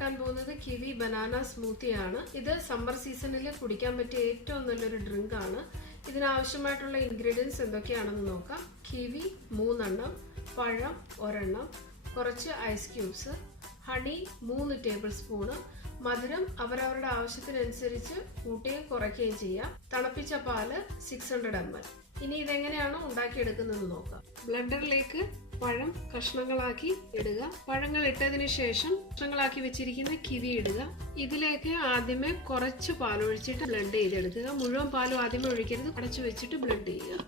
ഉണ്ടാക്കാൻ പോകുന്നത് kiwi banana smoothie ആണ്. ഇത് സമ്മർ സീസണിൽ കുടിക്കാൻ പറ്റിയ ഏറ്റവും നല്ലൊരു ഡ്രിങ്ക് ആണ്. ഇതിനാവശ്യമായിട്ടുള്ള ഇൻഗ്രീഡിയൻസ് എന്തൊക്കെയാണെന്ന് നോക്കാം. കിവി 3 എണ്ണം, പഴം 1 എണ്ണം, കുറച്ച് ice cubes, honey 3 tablespoon, മധുരം അവരവരുടെ ആവശ്യത്തിനനുസരിച്ച് കൂട്ടുകയും കുറയ്ക്കുകയും ചെയ്യാം. തിളപ്പിച്ച പാല് 600 ml. ഇനി ഇതെങ്ങനെയാണ് ഉണ്ടാക്കിയെടുക്കുന്നത് നോക്കാം. ബ്ലെൻഡറിലേക്ക് പഴം കഷ്ണങ്ങളാക്കി ഇടുക. പഴങ്ങൾ ഇട്ടതിന് ശേഷം കഷ്ണങ്ങളാക്കി വെച്ചിരിക്കുന്ന കിവി ഇടുക. ഇതിലേക്ക് ആദ്യമേ കുറച്ച് പാൽ ഒഴിച്ചിട്ട് ബ്ലെൻഡ് ചെയ്തെടുക്കുക. മുഴുവൻ പാലും ആദ്യമേ ഒഴിക്കരുത്, അടച്ചു വെച്ചിട്ട് ബ്ലെൻഡ് ചെയ്യുക.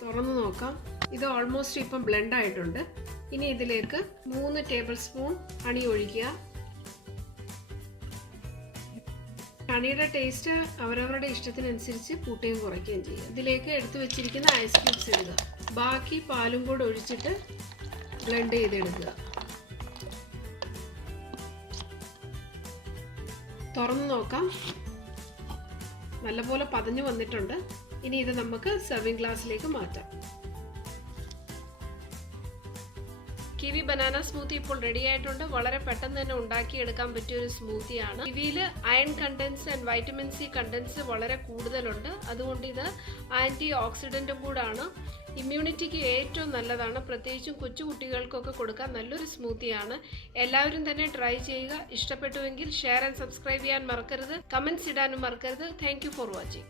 തുറന്നു നോക്കാം. ഇത് ഓൾമോസ്റ്റ് ഇപ്പം ബ്ലെൻഡ് ആയിട്ടുണ്ട്. ഇനി ഇതിലേക്ക് 3 ടേബിൾ സ്പൂൺ ഹണി ഒഴിക്കുക. ഹണിയുടെ ടേസ്റ്റ് അവരവരുടെ ഇഷ്ടത്തിനനുസരിച്ച് കൂട്ടുകയും കുറയ്ക്കുകയും ചെയ്യുക. ഇതിലേക്ക് എടുത്തു വെച്ചിരിക്കുന്ന ഐസ് ക്യൂബ്സ് ഇടുക. ബാക്കി പാലും കൂടെ ഒഴിച്ചിട്ട് ബ്ലെൻഡ് ചെയ്തെടുക്കുക. തുറന്നു നോക്കാം. നല്ലപോലെ പതഞ്ഞു വന്നിട്ടുണ്ട്. ഇനി ഇത് നമുക്ക് സെർവിംഗ് ഗ്ലാസ്സിലേക്ക് മാറ്റാം. കിവി ബനാന സ്മൂത്തി ഇപ്പോൾ റെഡി ആയിട്ടുണ്ട്. വളരെ പെട്ടെന്ന് തന്നെ ഉണ്ടാക്കിയെടുക്കാൻ പറ്റിയ ഒരു സ്മൂത്തിയാണ്. കിവിയിൽ iron contents and vitamin C contents വളരെ കൂടുതലുണ്ട്. അതുകൊണ്ട് ഇത് ആന്റി ഓക്സിഡന്റും കൂടാണ്. ഇമ്മ്യൂണിറ്റിക്ക് ഏറ്റവും നല്ലതാണ്. പ്രത്യേകിച്ചും കൊച്ചു കുട്ടികൾക്കൊക്കെ കൊടുക്കാൻ നല്ലൊരു സ്മൂത്തിയാണ്. എല്ലാവരും തന്നെ ട്രൈ ചെയ്യുക. ഇഷ്ടപ്പെട്ടുവെങ്കിൽ ഷെയർ ആൻഡ് സബ്സ്ക്രൈബ് ചെയ്യാൻ മറക്കരുത്. കമന്റ്സ് ഇടാനും മറക്കരുത്. Thank you for watching.